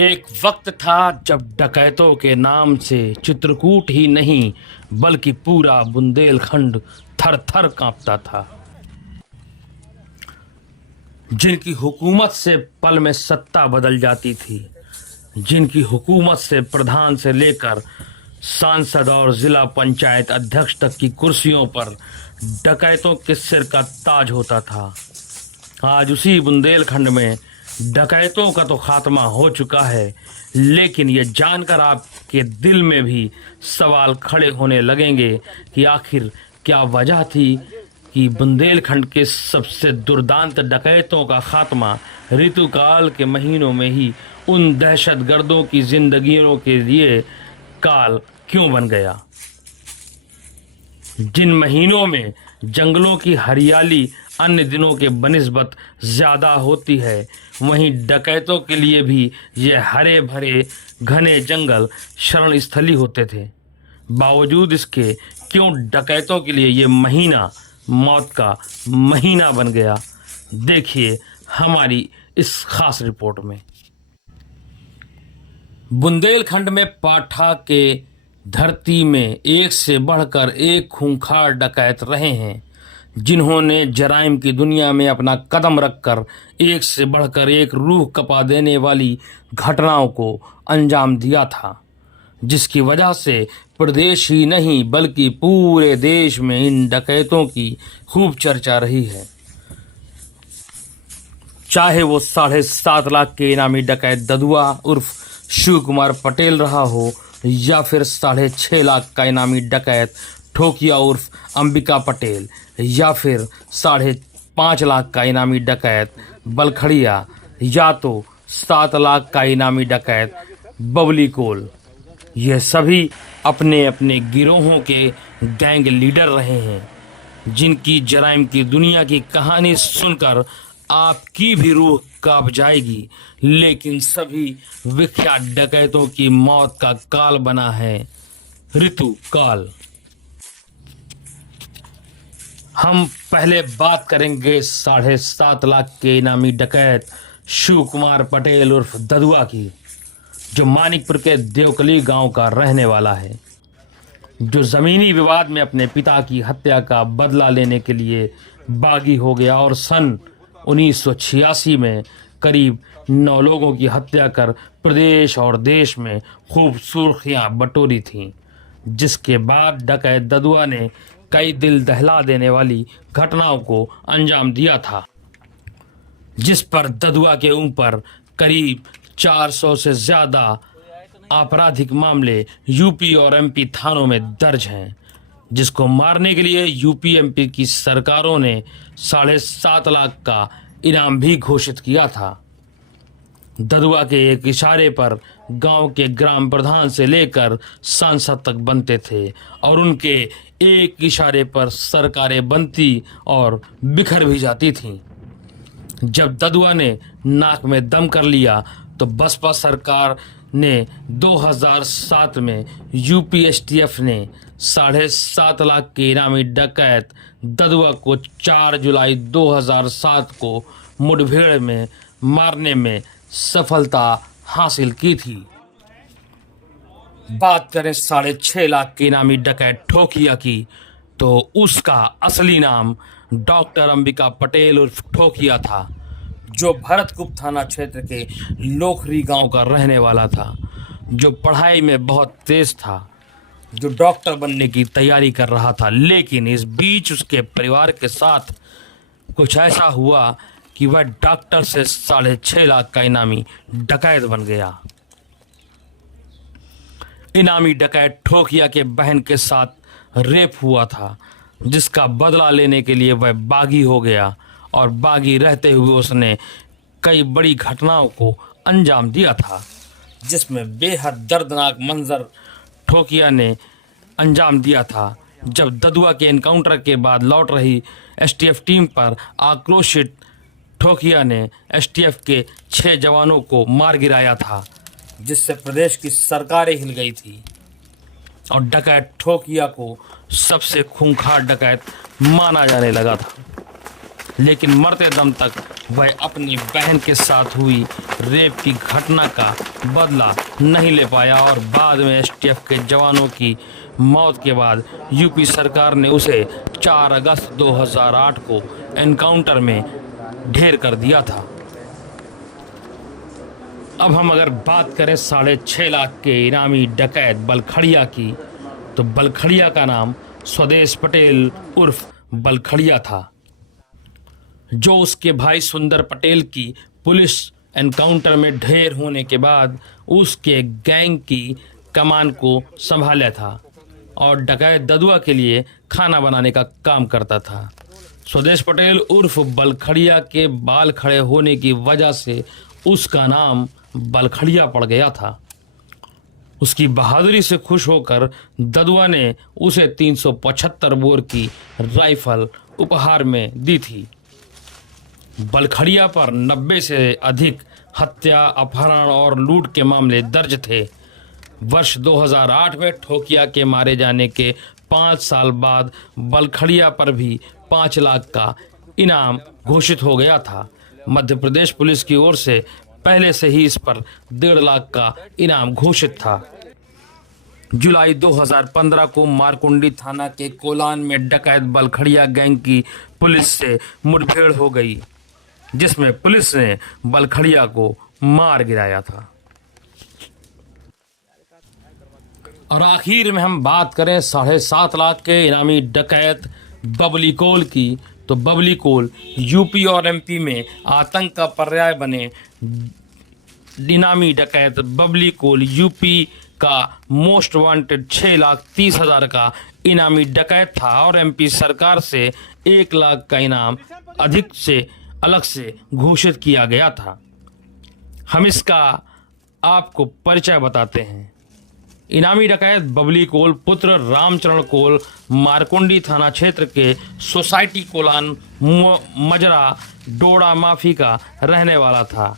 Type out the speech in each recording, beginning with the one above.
एक वक्त था जब डकैतों के नाम से चित्रकूट ही नहीं बल्कि पूरा बुंदेलखंड थर थर कांपता था। जिनकी हुकूमत से पल में सत्ता बदल जाती थी, जिनकी हुकूमत से प्रधान से लेकर सांसद और जिला पंचायत अध्यक्ष तक की कुर्सियों पर डकैतों के सिर का ताज होता था, आज उसी बुंदेलखंड में डकैतों का तो खात्मा हो चुका है। लेकिन ये जानकर आपके दिल में भी सवाल खड़े होने लगेंगे कि आखिर क्या वजह थी कि बुंदेलखंड के सबसे दुर्दांत डकैतों का खात्मा ऋतुकाल के महीनों में ही उन दहशतगर्दों की जिंदगियों के लिए काल क्यों बन गया। जिन महीनों में जंगलों की हरियाली अन्य दिनों के बनिस्बत ज़्यादा होती है, वहीं डकैतों के लिए भी ये हरे भरे घने जंगल शरण स्थली होते थे। बावजूद इसके क्यों डकैतों के लिए ये महीना मौत का महीना बन गया, देखिए हमारी इस खास रिपोर्ट में। बुंदेलखंड में पाठा के धरती में एक से बढ़कर एक खूंखार डकैत रहे हैं, जिन्होंने जराइम की दुनिया में अपना कदम रखकर एक से बढ़कर एक रूह कपा देने वाली घटनाओं को अंजाम दिया था, जिसकी वजह से प्रदेश ही नहीं बल्कि पूरे देश में इन डकैतों की खूब चर्चा रही है। चाहे वो 7.5 लाख के इनामी डकैत ददुआ उर्फ शिव कुमार पटेल रहा हो, या फिर 6.5 लाख का इनामी डकैत ठोकिया उर्फ अंबिका पटेल, या फिर 5.5 लाख का इनामी डकैत बलखड़िया, या तो 7 लाख का इनामी डकैत बबली कोल। ये सभी अपने अपने गिरोहों के गैंग लीडर रहे हैं, जिनकी जराइम की दुनिया की कहानी सुनकर आपकी भी रूह कांप जाएगी। लेकिन सभी विख्यात डकैतों की मौत का काल बना है ऋतु काल। हम पहले बात करेंगे 7.5 लाख के इनामी डकैत शिव कुमार पटेल उर्फ ददुआ की, जो मानिकपुर के देवकली गांव का रहने वाला है, जो जमीनी विवाद में अपने पिता की हत्या का बदला लेने के लिए बागी हो गया और सन 1986 में करीब 9 लोगों की हत्या कर प्रदेश और देश में खूब सुर्खियां बटोरी थीं। जिसके बाद डकैत ददुआ ने कई दिल दहला देने वाली घटनाओं को अंजाम दिया था, जिस पर ददुआ के ऊपर करीब 400 से ज्यादा आपराधिक मामले यूपी और एमपी थानों में दर्ज हैं, जिसको मारने के लिए यूपी एमपी की सरकारों ने 7.5 लाख का इनाम भी घोषित किया था। ददुआ के एक इशारे पर गांव के ग्राम प्रधान से लेकर सांसद तक बनते थे और उनके एक इशारे पर सरकारें बनती और बिखर भी जाती थीं। जब ददुआ ने नाक में दम कर लिया तो बसपा सरकार ने 2007 में यूपी एसटीएफ ने 7.5 लाख के इनामी डकैत ददुआ को 4 जुलाई 2007 को मुठभेड़ में मारने में सफलता हासिल की थी। बात करें 6.5 लाख के इनामी डकैत ठोकिया की, तो उसका असली नाम डॉक्टर अंबिका पटेल उर्फ ठोकिया था, जो भरतकुप थाना क्षेत्र के लोखरी गांव का रहने वाला था, जो पढ़ाई में बहुत तेज था, जो डॉक्टर बनने की तैयारी कर रहा था। लेकिन इस बीच उसके परिवार के साथ कुछ ऐसा हुआ कि वह डॉक्टर से 6.5 लाख का इनामी डकैत बन गया। इनामी डकैत ठोकिया के बहन के साथ रेप हुआ था, जिसका बदला लेने के लिए वह बागी हो गया और बागी रहते हुए उसने कई बड़ी घटनाओं को अंजाम दिया था, जिसमें बेहद दर्दनाक मंजर ठोकिया ने अंजाम दिया था, जब ददुआ के एनकाउंटर के बाद लौट रही एसटीएफ टीम पर आक्रोशित ठोकिया ने एसटीएफ के 6 जवानों को मार गिराया था, जिससे प्रदेश की सरकारें हिल गई थी और डकैत ठोकिया को सबसे खूंखार डकैत माना जाने लगा था। लेकिन मरते दम तक वह अपनी बहन के साथ हुई रेप की घटना का बदला नहीं ले पाया और बाद में एसटीएफ के जवानों की मौत के बाद यूपी सरकार ने उसे 4 अगस्त 2008 को एनकाउंटर में ढेर कर दिया था। अब हम अगर बात करें 6.5 लाख के इनामी डकैत बलखड़िया की, तो बलखड़िया का नाम स्वदेश पटेल उर्फ बलखड़िया था, जो उसके भाई सुंदर पटेल की पुलिस एनकाउंटर में ढेर होने के बाद उसके गैंग की कमान को संभाला था और डकैत ददुआ के लिए खाना बनाने का काम करता था। स्वदेश पटेल उर्फ बलखड़िया के बाल खड़े होने की वजह से उसका नाम बलखड़िया पड़ गया था। उसकी बहादुरी से खुश होकर ददुआ ने उसे 375 बोर की राइफल उपहार में दी थी। बलखड़िया पर 90 से अधिक हत्या, अपहरण और लूट के मामले दर्ज थे। वर्ष 2008 में ठोकिया के मारे जाने के 5 साल बाद बलखड़िया पर भी 5 लाख का इनाम घोषित हो गया था। मध्य प्रदेश पुलिस की ओर से पहले से ही इस पर 1.5 लाख का इनाम घोषित था। जुलाई 2015 को मारकुंडी थाना के कोलान में डकैत बलखड़िया गैंग की पुलिस से मुठभेड़ हो गई, जिसमें पुलिस ने बलखड़िया को मार गिराया था। और आखिर में हम बात करें 7.5 लाख के इनामी डकैत बबली कोल की, तो बबली कोल यूपी और एमपी में आतंक का पर्याय बने इनामी डकैत बबली कोल यूपी का मोस्ट वांटेड 6,30,000 का इनामी डकैत था और एमपी सरकार से 1 लाख का इनाम अलग से घोषित किया गया था। हम इसका आपको परिचय बताते हैं। इनामी डकैत बबली कोल पुत्र रामचरण कोल मारकुंडी थाना क्षेत्र के सोसाइटी कोलान मजरा डोड़ा माफी का रहने वाला था।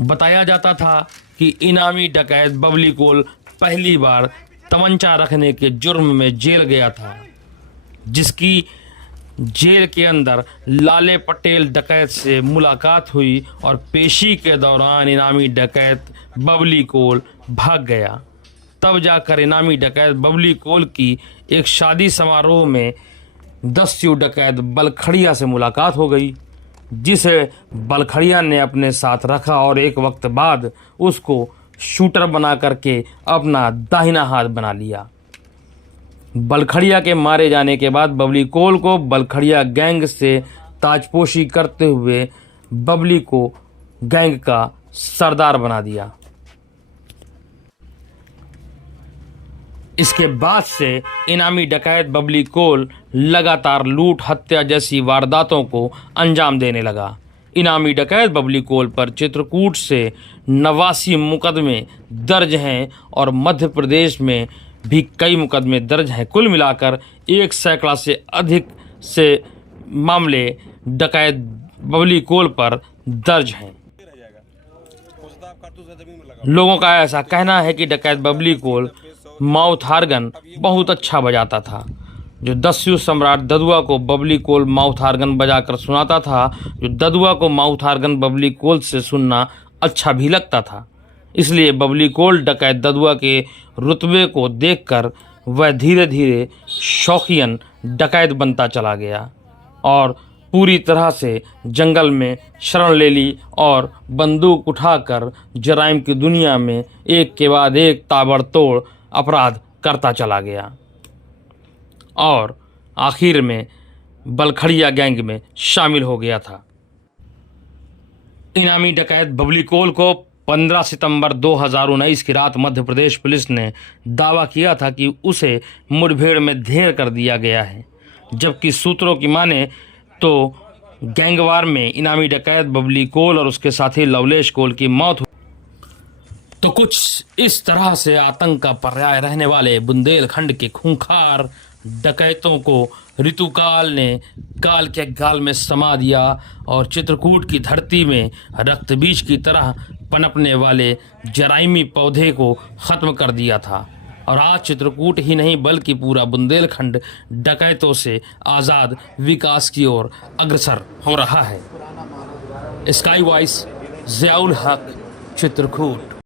बताया जाता था कि इनामी डकैत बबली कोल पहली बार तमंचा रखने के जुर्म में जेल गया था, जिसकी जेल के अंदर लाले पटेल डकैत से मुलाकात हुई और पेशी के दौरान इनामी डकैत बबली कोल भाग गया। तब जाकर इनामी डकैत बबली कोल की एक शादी समारोह में दस्यु डकैत बलखड़िया से मुलाकात हो गई, जिसे बलखड़िया ने अपने साथ रखा और एक वक्त बाद उसको शूटर बना करके अपना दाहिना हाथ बना लिया। बलखड़िया के मारे जाने के बाद बबली कोल को बलखड़िया गैंग से ताजपोशी करते हुए बबली को गैंग का सरदार बना दिया। इसके बाद से इनामी डकैत बबली कोल लगातार लूट, हत्या जैसी वारदातों को अंजाम देने लगा। इनामी डकैत बबली कोल पर चित्रकूट से 89 मुकदमे दर्ज हैं और मध्य प्रदेश में भी कई मुकदमे दर्ज हैं। कुल मिलाकर 1 सैकड़ा से अधिक से मामले डकैत बबली कोल पर दर्ज हैं। लोगों का ऐसा कहना है कि डकैत बबली कोल माउथ हार्गन बहुत अच्छा बजाता था। जो दस्यु सम्राट ददुआ को बबली कोल माउथ हार्गन बजाकर सुनाता था, जो ददुआ को माउथ हार्गन बबली कोल से सुनना अच्छा भी लगता था। इसलिए बबली कोल डकैत ददुआ के रुतबे को देखकर वह धीरे धीरे शौकियन डकैत बनता चला गया और पूरी तरह से जंगल में शरण ले ली और बंदूक उठाकर जराइम की दुनिया में एक के बाद एक ताबड़तोड़ अपराध करता चला गया और आखिर में बलखड़िया गैंग में शामिल हो गया था। इनामी डकैत बबली कोल को 15 सितंबर 2019 की रात मध्य प्रदेश पुलिस ने दावा किया था कि उसे मुठभेड़ में ढेर कर दिया गया है, जबकि सूत्रों की माने तो गैंगवार में इनामी डकैत बबली कोल और उसके साथी लवलेश कोल की मौत हुई। तो कुछ इस तरह से आतंक का पर्याय रहने वाले बुंदेलखंड के खूंखार डकैतों को ऋतुकाल ने काल के गाल में समा दिया और चित्रकूट की धरती में रक्त बीज की तरह पनपने वाले जराइमी पौधे को ख़त्म कर दिया था। और आज चित्रकूट ही नहीं बल्कि पूरा बुंदेलखंड डकैतों से आज़ाद विकास की ओर अग्रसर हो रहा है। स्काई वॉइस जियाउल हक चित्रकूट।